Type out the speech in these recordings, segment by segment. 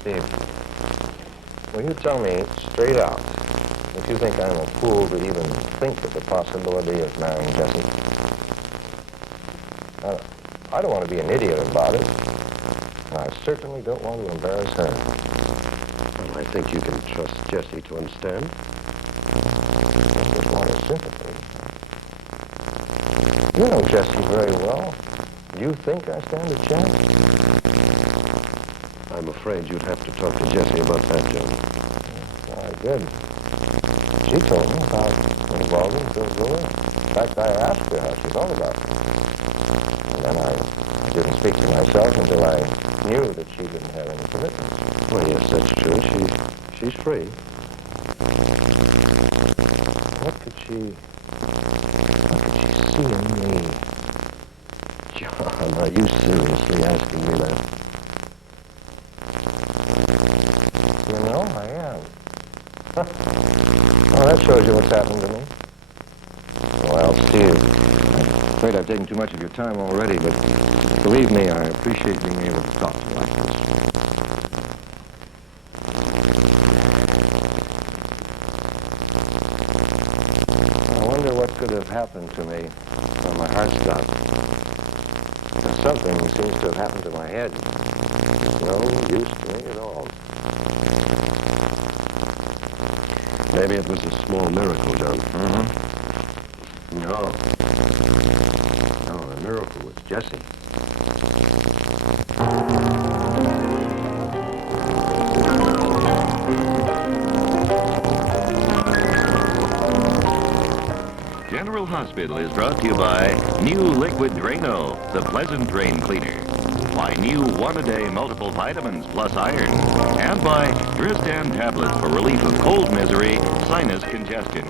Steve, will you tell me straight out if you think I'm a fool to even think of the possibility of marrying Jessie? I don't want to be an idiot about it, and I certainly don't want to embarrass her. Well, I think you can trust Jessie to understand. I just want her sympathy. You know Jessie very well. Do you think I stand a chance? I'm afraid you'd have to talk to Jessie about that, Joe. I did. She told me about Miss Baldwin, Brewer. In fact, I asked her how she felt about it. And then I didn't speak to myself until I knew that she didn't have any commitments. Well, yes, that's true. She's free. What could she see in me? John, are you seriously asking me that? You know, I am. Well, that shows you what's happened to me. Well, Steve, I'm afraid I've taken too much of your time already, but believe me, I appreciate being able to talk to you like this. I wonder what could have happened to me when my heart stopped. And something seems to have happened to my head. No use to me at all. Maybe it was a small miracle, John. Mm-hmm. No, the miracle was Jessie. General Hospital is brought to you by New Liquid Drano, the pleasant drain cleaner. By new one-a-day multiple vitamins plus iron. And by Dristan tablets for relief of cold misery, sinus congestion.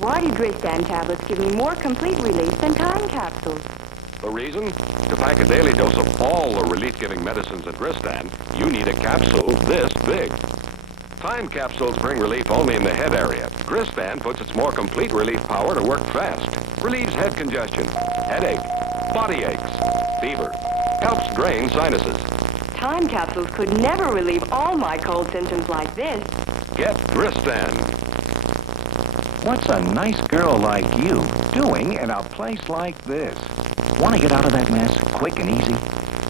Why do Dristan tablets give me more complete relief than time capsules? The reason? To pack a daily dose of all the relief-giving medicines at Dristan, you need a capsule this big. Time capsules bring relief only in the head area. Dristan puts its more complete relief power to work fast. Relieves head congestion, headache, body aches, fever. Helps drain sinuses. Time capsules could never relieve all my cold symptoms like this. Get Dristan. What's a nice girl like you doing in a place like this? Want to get out of that mess quick and easy?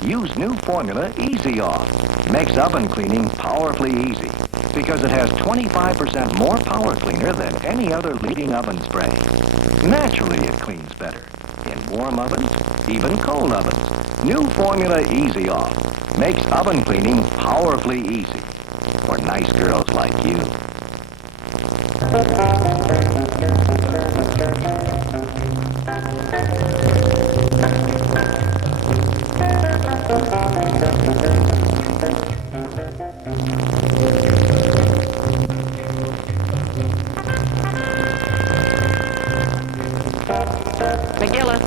Use new formula Easy Off. Makes oven cleaning powerfully easy because it has 25% more power cleaner than any other leading oven spray. Naturally, it cleans better. In warm ovens, even cold ovens. New formula Easy Off makes oven cleaning powerfully easy for nice girls like you. McGillis.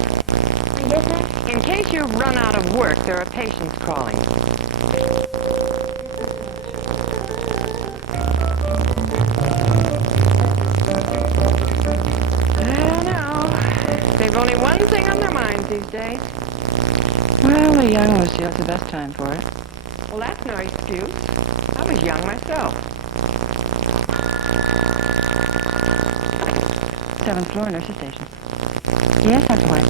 Yes, sir? In case you run out of work, there are patients calling. I know. They've only one thing on their minds these days. Well, the young Lucille, it's the best time for it. Well, that's no excuse. I was young myself. 7th floor, nurse's station. Yes, that's right.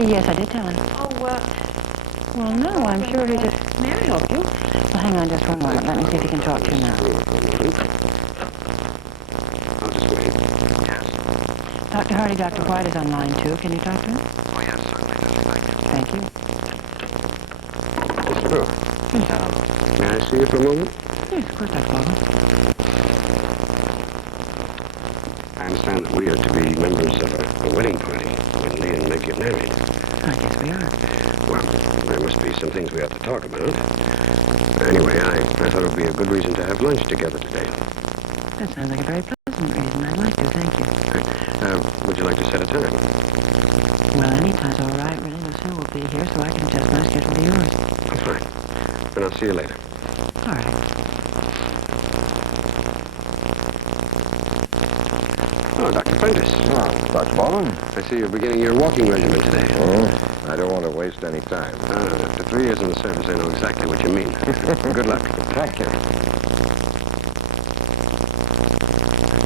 Yes, I did tell him. Oh, Well, no, I'm sure he just... may I help you? Well, hang on just one moment. Let me see if he can talk to you now. I'll just wait. Yes. Dr. Hardy, Dr. White is on line 2. Can you talk to him? Oh, yes, certainly. Thank you. It's true. May I see you for a moment? Yes, of course, Dr. Baldwin. I understand that we are to be members of a wedding party when Lee and Meg get married. I guess we are. Well, there must be some things we have to talk about. Anyway, I thought it would be a good reason to have lunch together today. That sounds like a very pleasant reason. I'd like to, thank you. Would you like to set a time? Well, any time's all right, really. Lucille will be here, so I can adjust my schedule to yours. Oh, fine. And I'll see you later. All right. Oh, Dr. Prentice. Dr. Baldwin. I see you're beginning your walking regimen today. Oh, I don't want to waste any time. After 3 years in the service, I know exactly what you mean. Good luck. Thank you.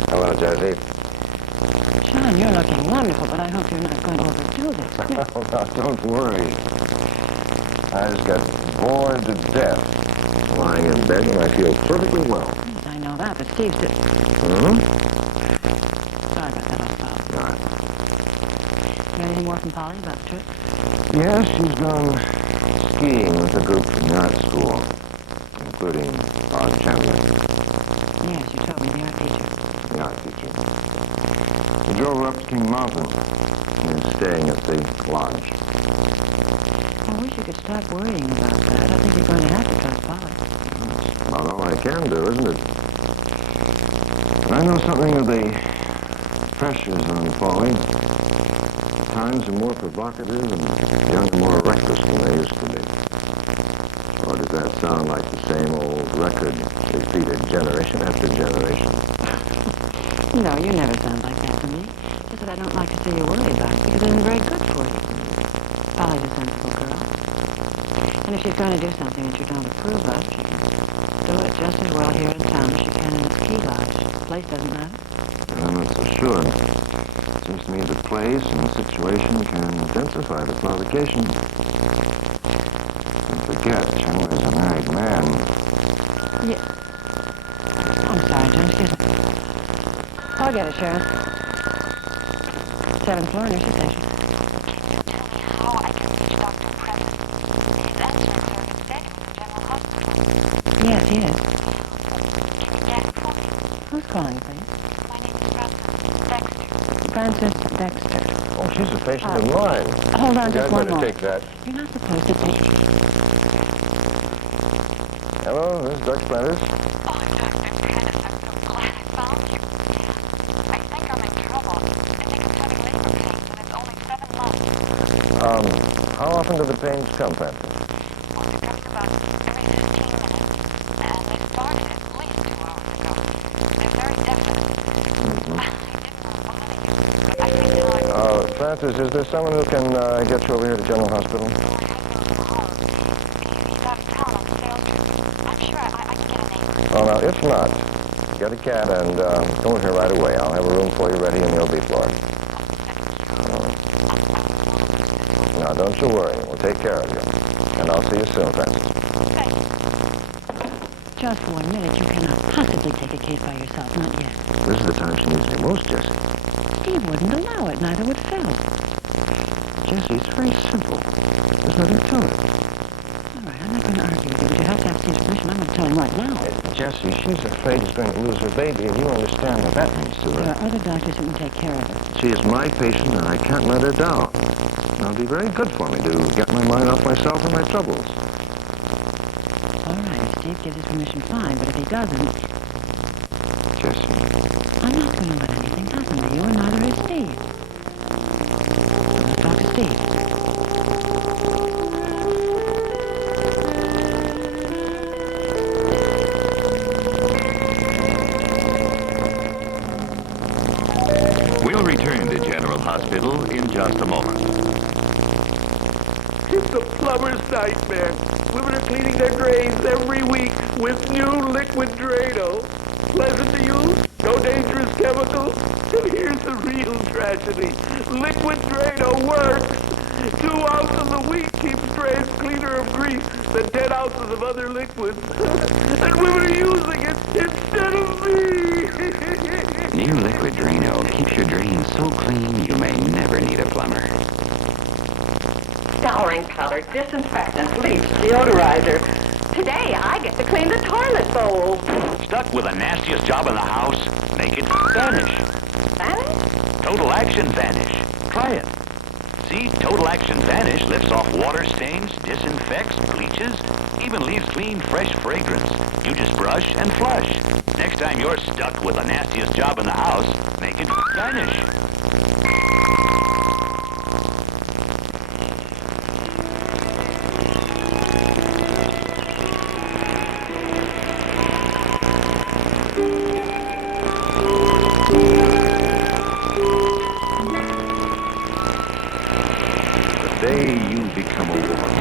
Hello, Jessie. Sean, you're looking wonderful, but I hope you're not going to overdo this. Oh, no, don't worry. I just got bored to death lying in bed and I feel perfectly well. Yes, I know that, but Steve said... Hmm? Sorry about that, I'll stop. All right. You know anything more from Polly about the trip? Yes, she's gone skiing with a group from the art school, including Bob Chandler, Yes, you told me, the art teacher. the art teacher. We drove her up to King Mountain and is staying at the lodge. I wish you could stop worrying about that. I think you're going to have to trust Polly. About all I can do, isn't it? I know something of the pressures on Polly. Times are more provocative and young are more reckless than they used to be. Or does that sound like the same old record repeated generation after generation? No, you never sound like that to me. Just that I don't like to see you worry about it because it isn't very good for you. Polly's a sensible girl. And if she's going to do something that you don't approve of, she can do it just as well here in town as she can in the ski lodge. The place doesn't matter. I'm not so sure. Seems to me the place and situation can intensify the provocation. Don't forget, Chandler's a married man. Yeah. I'm sorry, John. Excuse me. I'll get it, Sharon. 7th floor, nurse's station. How I can reach Dr. Prentice. He's answering here in the General Hospital. Yes, he is. Can you get it for me? Who's calling, please? My name is Dexter. Francis Dexter. Oh, she's a patient of mine. Hold on Maybe just I'd one better moment. take that. You're not supposed to take... Hello, this is Dr. Prentice. Oh, Dr. Prentice, I'm so glad I found you. I think I'm in trouble. I think I'm having labor pains, and it's only 7 months. How often do the pains come, Francis? Well, it comes about every 15 minutes, and they started at least 2 hours ago. They're very definite. I didn't want to bother you, but I think now I'm... Francis, is there someone who can get you over here to General Hospital? He's out of town on a sales trip. I'm sure I can get a name. Oh, now, if not, get a cab and come over here right away. I'll have a room for you ready in the OB floor. Now, don't you worry. We'll take care of you. And I'll see you soon, Francis. Just for 1 minute, you cannot possibly take a case by yourself, not yet. This is the time she needs you most, Jessie. Steve wouldn't allow it, neither would Phil. Jessie, it's very simple. There's nothing to it. All right, I'm not going to argue with you, but you have to have Steve's permission. I'm going to tell him right now. Jessie, she's afraid she's going to lose her baby, and you understand what that means to There her. are other doctors who can take care of it. She is my patient, and I can't let her down. Now, it'll be very good for me to get my mind off myself and my troubles. All right, if Steve gives his permission, fine, but if he doesn't, Jessie. I'm not going to let anything happen to you, and neither is Steve. Let's talk to Steve. We'll return to General Hospital in just a moment. It's a plumber's nightmare. Women are cleaning their drains every week with new liquid Drano. Pleasant to use, no dangerous chemicals. And here's the real tragedy. Liquid Drano works. 2 ounces a week keeps drains cleaner of grease than 10 ounces of other liquids. And women are using it instead of me. New liquid Drano keeps your drains so clean you may never need a plumber. Scouring powder, disinfectant, bleach, deodorizer. Today I get to clean the toilet bowl. Stuck with the nastiest job in the house? Make it vanish. Vanish? Total Action Vanish. Try it. See, Total Action Vanish lifts off water stains, disinfects, bleaches, even leaves clean, fresh fragrance. You just brush and flush. Next time you're stuck with the nastiest job in the house, make it vanish. day you become a woman,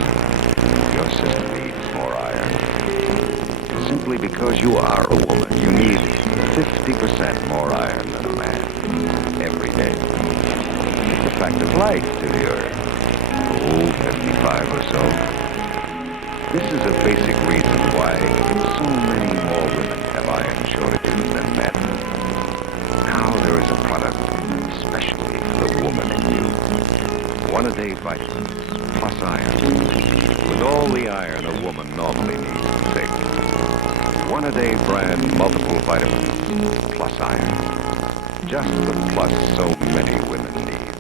your system needs more iron. Simply because you are a woman, you need 50% more iron than a man every day. It's the fact of life till you're 55 or so. This is a basic reason why so many more women have iron shortages than men. Now there is a product especially for the woman in you. One-a-day vitamins plus iron. With all the iron a woman normally needs to take. One-a-day brand multiple vitamins plus iron. Just the plus so many women need.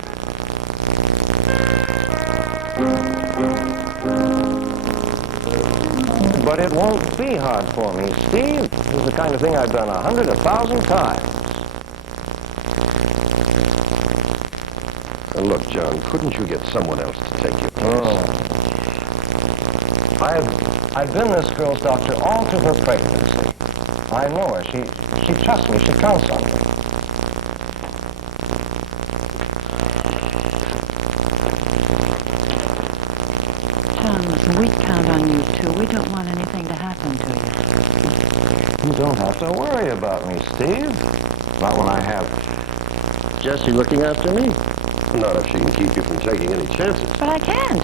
But it won't be hard for me, Steve. This is the kind of thing I've done 100, 1,000 times. And look, John, couldn't you get someone else to take your place? Oh. I've been this girl's doctor all through her pregnancy. I know her. She trusts me. She counts on me. John, listen, we count on you, too. We don't want anything to happen to you. You don't have to worry about me, Steve. Not when I have Jessie looking after me. Not if she can keep you from taking any chances. But I can't.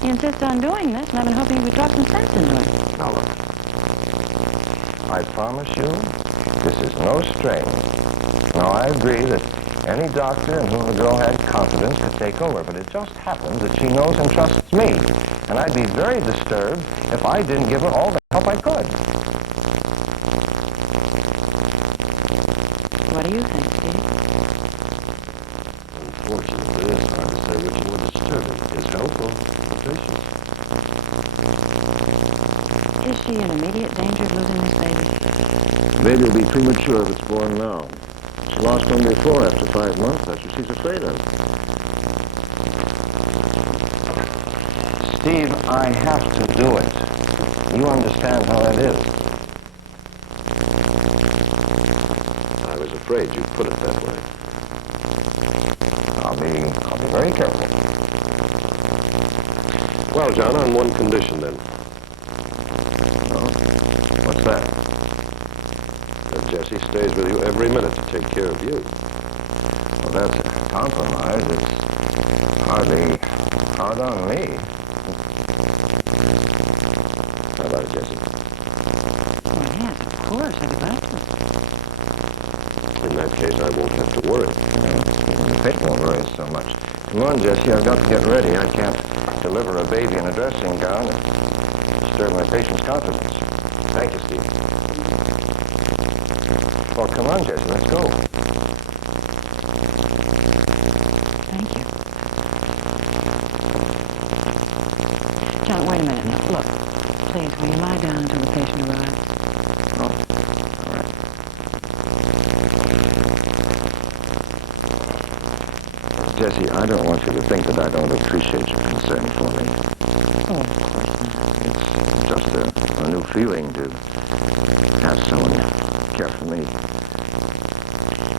He insists on doing this, and I've been hoping we talk some sense into him. Now look, I promise you, this is no strain. Now I agree that any doctor in whom the girl had confidence could take over, but it just happens that she knows and trusts me, and I'd be very disturbed if I didn't give her all the help I could. What do you think, Steve? Unfortunately, it's hard to say which more disturbing, his help or the patient's. Is she in immediate danger of losing this baby? The baby will be premature if it's born now. She lost one before after 5 months. That's what she's afraid of. Steve, I have to do it. You understand how that is. I was afraid you'd put it that way. I'll be very careful. Well, John, on one condition, then. What's that? That Jessie stays with you every minute to take care of you. Well, that's a compromise. It's hardly hard on me. How about it, Jessie? Well, yes, of course. I'd love to. In that case, I won't have to worry. The patient won't worry so much. Come on, Jessie, I've got to get ready. I can't deliver a baby in a dressing gown and disturb my patient's confidence. Thank you, Steve. Well, come on, Jessie, let's go. Thank you. John, wait a minute now. Look, please, will you lie down until the patient arrives? Oh, all right. Jessie, I don't want you to think that I don't appreciate your concern for me. Oh, of course not. It's just a new feeling to have someone care for me.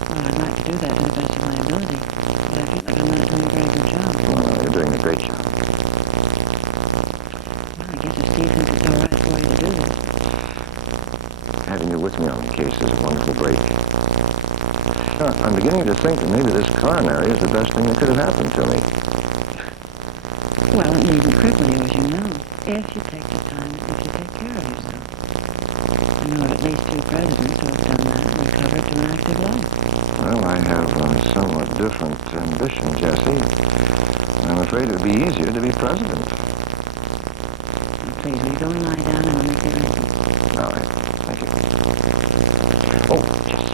Well, I'd like to do that to the best of my ability, but I feel like I'm not doing a very good job. Well, you're doing a great job. Well, I guess if Steve thinks it's all right for you to do this. Having you with me on the case is a wonderful break. I'm beginning to think that maybe this coronary is the best thing that could have happened to me. Well, it needn't cripple you, as you know, if you take the time and if you take care of yourself. I know of at least 2 presidents who have done that and recovered to an active life. Well, I have a somewhat different ambition, Jessie. I'm afraid it would be easier to be president. Now, please, will you go and lie down and I'll make you ready? All right. Thank you. Oh, Jessie.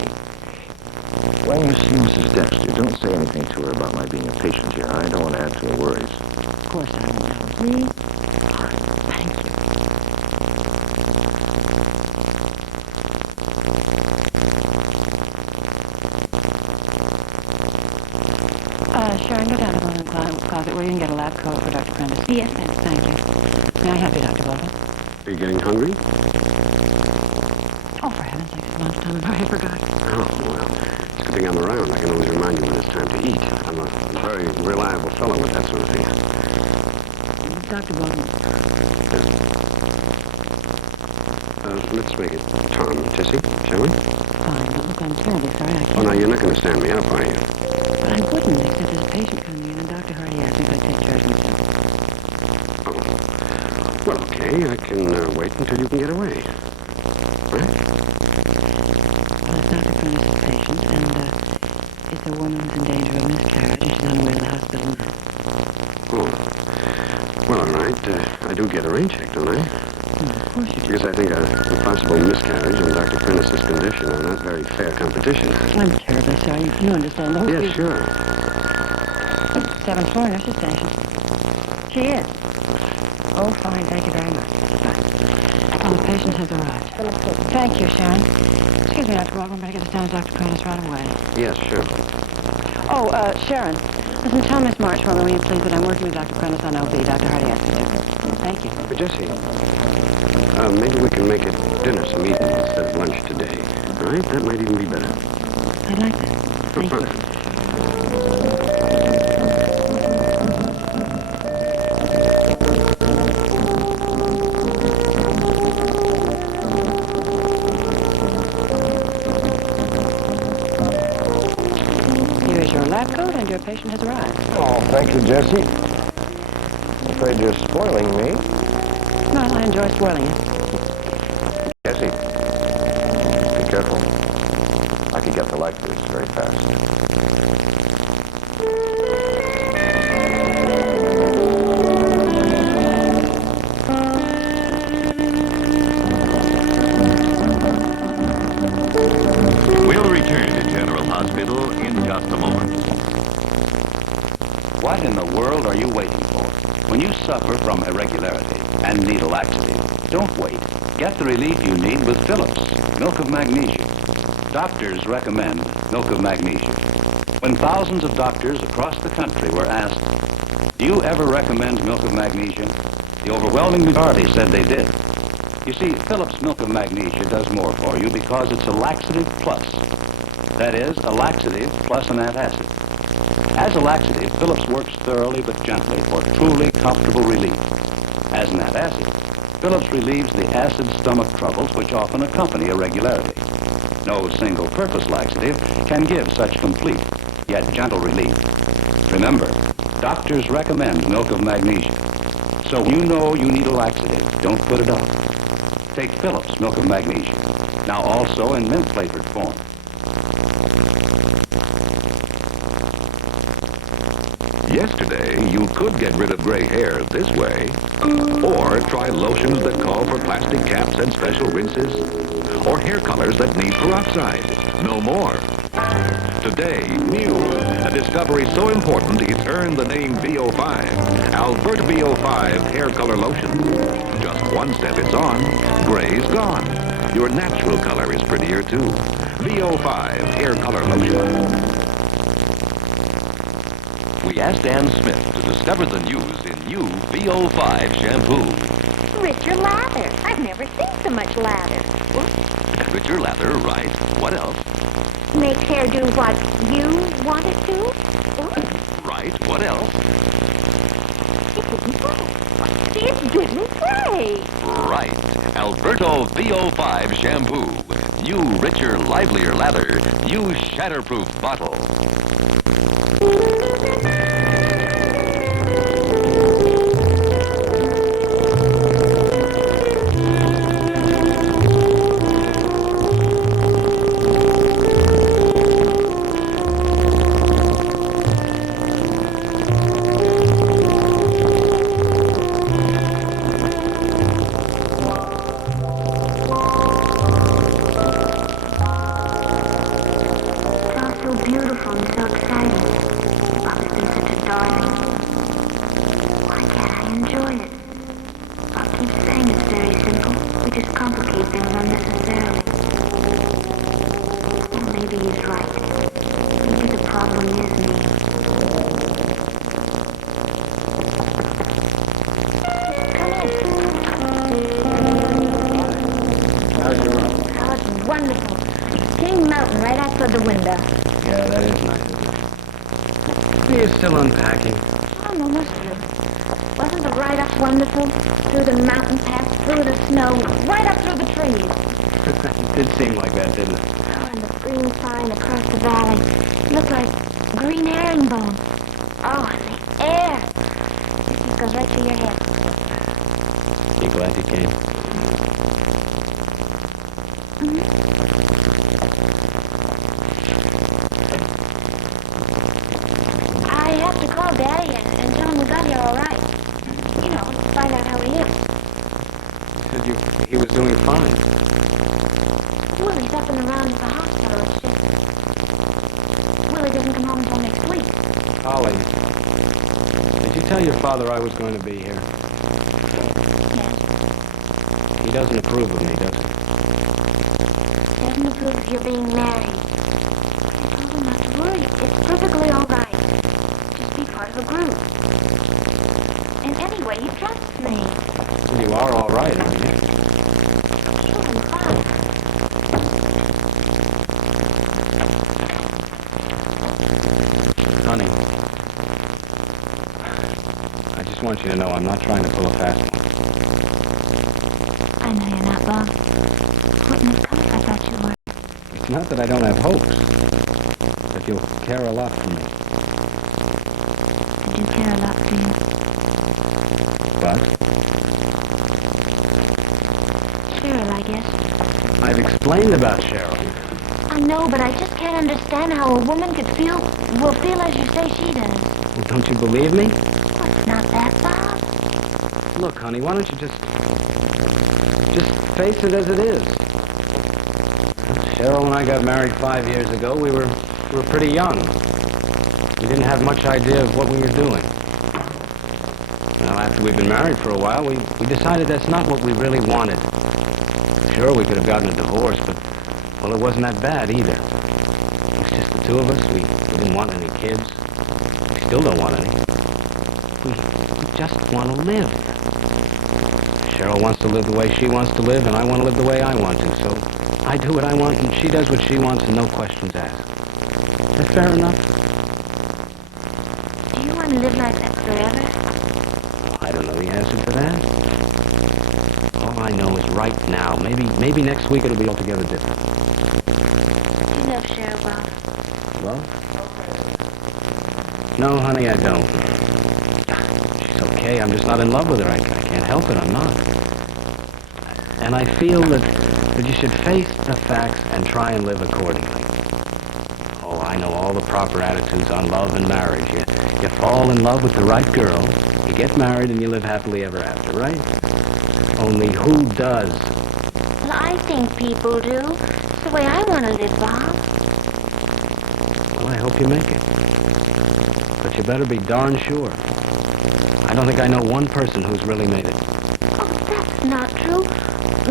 When you see Mrs. Dexter, don't say anything to her about my being a patient here. I don't want to add to her worries. Of course I will. Please? Thank you. Sharon, go down to Baldwin closet where you can get a lab coat for Dr. Prentice. Yes, ma'am. Thank you. May I help you, Dr. Baldwin? Are you getting hungry? Oh, for heaven's sake, it's lunchtime. I forgot. Oh, well, it's a good thing I'm around. I can always remind you when it's time to eat. I'm a very reliable fellow with that sort of thing. Dr. Baldwin. Let's make it Tom, Jessie, shall we? Fine, but look, I'm terribly sorry I can't. Oh, now, you're not going to stand me up, are you? But I wouldn't, except there's a patient coming in, and Dr. Hardy asked me if I'd take charge of myself. Oh. Well, okay, I can wait until you can get away. Right? Well, it's Dr. Prentice's patient, and it's a woman who's in danger of miscarriage, and she's on her way to the hospital now. Oh. Well, all right. I do get a rain check, don't I? Of course you do. Because I think a possible miscarriage and Dr. Prentice's condition are not very fair competition. I'm terribly sorry. You understand the whole Yes, sure. 7th floor nurse's station. She is. Oh, fine. Thank you very much. Well, the patient has arrived. Thank you, Sharon. Excuse me, Dr. Baldwin. Better get us down to Dr. Prentice right away. Yes, sure. Oh, Sharon. Listen, tell Miss Marchmore, will you please, that I'm working with Dr. Prentice on OB. Dr. Hardy asked me to. Thank you. Jessie, maybe we can make it dinner some evening instead of lunch today. All right? That might even be better. I'd like that. Thank you. Here's your lab coat, and your patient has arrived. Oh, thank you, Jessie. I'm afraid you're spoiling me. Well, I enjoy spoiling it. Jessie, be careful. I could get the like this very fast. We'll return to General Hospital in just a moment. What in the world are you waiting for? When you suffer from irregularity and need a laxative, don't wait. Get the relief you need with Phillips, milk of magnesia. Doctors recommend milk of magnesia. When thousands of doctors across the country were asked, do you ever recommend milk of magnesia? The overwhelming majority said they did. You see, Phillips milk of magnesia does more for you because it's a laxative plus. That is, a laxative plus an antacid. As a laxative, Phillips works thoroughly but gently for truly comfortable relief. As an antacid, Phillips relieves the acid stomach troubles which often accompany irregularity. No single-purpose laxative can give such complete, yet gentle relief. Remember, doctors recommend milk of magnesia. So when you know you need a laxative, don't put it off. Take Phillips milk of magnesia, now also in mint-flavored form. Yesterday, you could get rid of gray hair this way. Or try lotions that call for plastic caps and special rinses. Or hair colors that need peroxide. No more. Today, new. A discovery so important it's earned the name VO5. Albert VO5 Hair Color Lotion. Just one step it's on, gray's gone. Your natural color is prettier too. VO5 Hair Color Lotion. We asked Ann Smith to discover the news in new VO5 shampoo. Richer lather. I've never seen so much lather. Richer lather, right. What else? Makes hair do what you want it to? Right. What else? It didn't say. Right. Alberto VO5 shampoo. New, richer, livelier lather. New shatterproof bottle. Still unpacking. I'm almost through. Wasn't the write-up It's wonderful. Through the mountain paths, through the snow, right up through the trees. It did seem like that, didn't it? Oh, and the green sign across the valley. It looked like green herringbone. Oh, and the air. It just goes right through your head. You glad you came? I have to call Daddy and tell him we got here all right. You know, find out how he is. Said he was doing fine. Well, he's up and around at the hospital. It's just... Willie doesn't come home until next week. Holly, did you tell your father I was going to be here? Yes. He doesn't approve of me, does he? Doesn't approve of your being married. I told him not to worry. It's perfectly all right. Just be part of a group. And anyway, he trusts me. You are all right, aren't you? Sure, I'm fine. Honey, I just want you to know I'm not trying to pull a fast one. I know you're not, Bob. What in the cup I thought you were. It's not that I don't have hopes, but you'll care a lot for me. I do care a lot for you. But Cheryl, I guess. I've explained about Sharon. I know, but I just can't understand how a woman could feel as you say she does. Well, don't you believe me? Well, it's not that, Bob. Look, honey, why don't you just face it as it is? Cheryl and I got married 5 years ago. We were pretty young. We didn't have much idea of what we were doing. Now, after we'd been married for a while, we decided that's not what we really wanted. Sure, we could have gotten a divorce, but, well, it wasn't that bad either. It was just the two of us. We didn't want any kids. We still don't want any. We just want to live. Cheryl wants to live the way she wants to live, and I want to live the way I want to. So I do what I want, and she does what she wants, and no questions asked. Is that fair enough? Do you want to live like that forever? I don't know the answer to that. All I know is right now. Maybe next week it'll be altogether different. Do you love Cheryl, Bob? Well? No, honey, I don't. She's okay. I'm just not in love with her. I can't help it. I'm not. And I feel that you should face the facts and try and live accordingly. Oh, I know all the proper attitudes on love and marriage. You fall in love with the right girl, you get married, and you live happily ever after, right? Only who does? Well, I think people do. It's the way I want to live, Bob. Well, I hope you make it. But you better be darn sure. I don't think I know one person who's really made it. Oh, that's not true.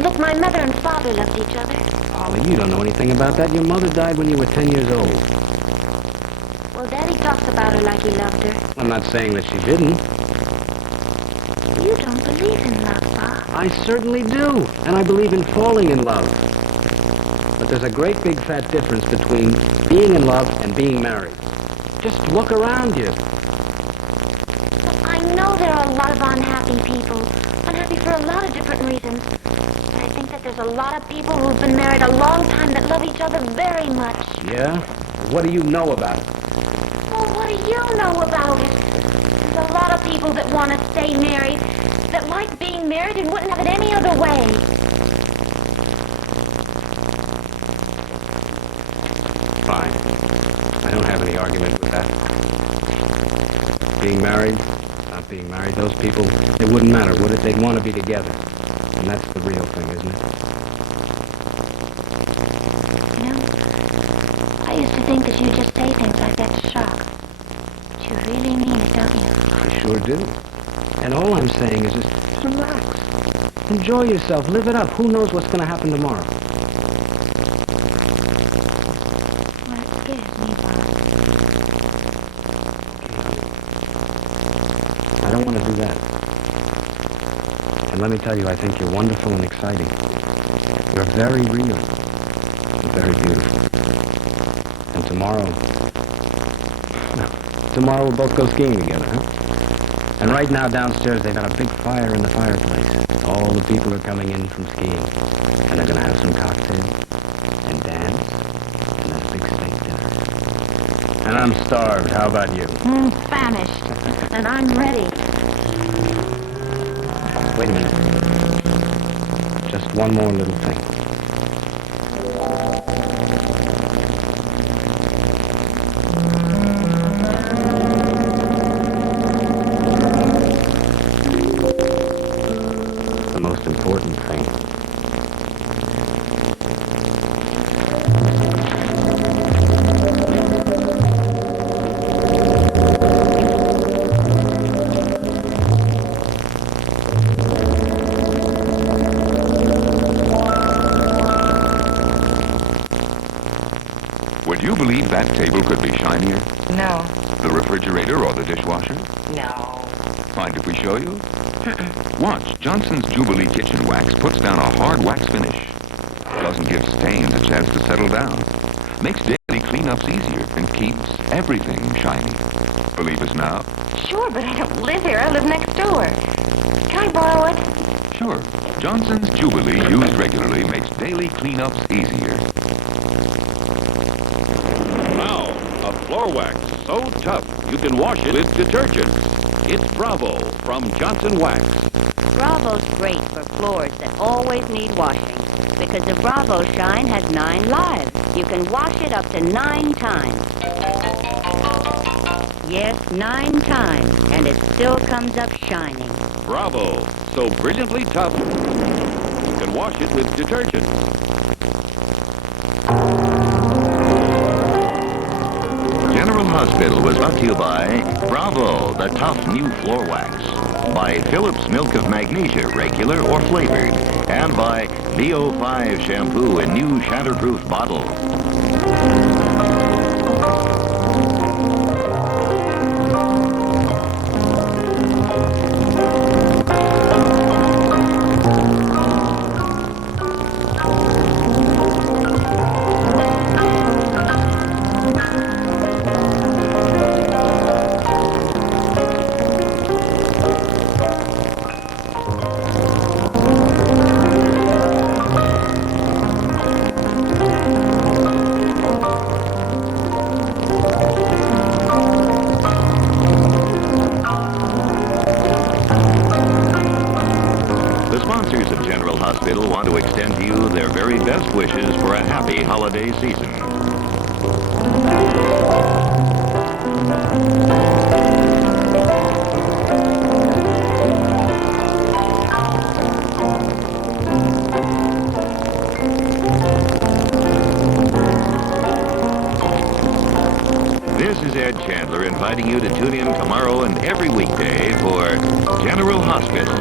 Look, my mother and father loved each other. Polly, you don't know anything about that. Your mother died when you were 10 years old. Well, Daddy talks about her like he loved her. I'm not saying that she didn't. You don't believe in love, Bob. I certainly do. And I believe in falling in love. But there's a great big fat difference between being in love and being married. Just look around you. Well, I know there are a lot of unhappy people. Unhappy for a lot of different reasons. But I think that there's a lot of people who've been married a long time that love each other very much. Yeah? What do you know about it? Well, what do you know about it? There's a lot of people that want to stay married, that like being married and wouldn't have it any other way. Fine. I don't have any argument with that. Being married, not being married, those people, it wouldn't matter, would it? They'd want to be together. And that's the real thing, isn't it? You know, I used to think that you just say things like that to shock. But you really mean it, don't you? I sure do. And all I'm saying is just relax. Enjoy yourself. Live it up. Who knows what's going to happen tomorrow? Well, it scares me, Bob. I don't want to do that. And let me tell you, I think you're wonderful and exciting. You're very real. And very beautiful. And tomorrow we'll both go skiing together, huh? And right now downstairs they've got a big fire in the fireplace. All the people are coming in from skiing. And they're going to have some cocktails and dance and a big steak dinner. And I'm starved. How about you? Famished. And I'm ready. Wait a minute. Just one more little thing. The most important thing. Would you believe that table could be shinier? No. The refrigerator or the dishwasher? No. Mind if we show you? Watch. Johnson's Jubilee Kitchen Wax puts down a hard wax finish. Doesn't give stains a chance to settle down. Makes daily cleanups easier and keeps everything shiny. Believe us now? Sure, but I don't live here. I live next door. Can I borrow it? Sure. Johnson's Jubilee, used regularly, makes daily cleanups easier. Now, a floor wax so tough you can wash it with detergent. It's Bravo from Johnson Wax. Bravo's great for floors that always need washing because the Bravo Shine has 9 lives. You can wash it up to 9 times. Yes, 9 times, and it still comes up shining. Bravo, so brilliantly tough, you can wash it with detergent. General Hospital was brought to you by Bravo, the tough new floor wax, by Phillips Milk of Magnesia, regular or flavored, and by VO5 shampoo in new shatterproof bottle. Hospital want to extend to you their very best wishes for a happy holiday season. This is Ed Chandler inviting you to tune in tomorrow and every weekday for General Hospital.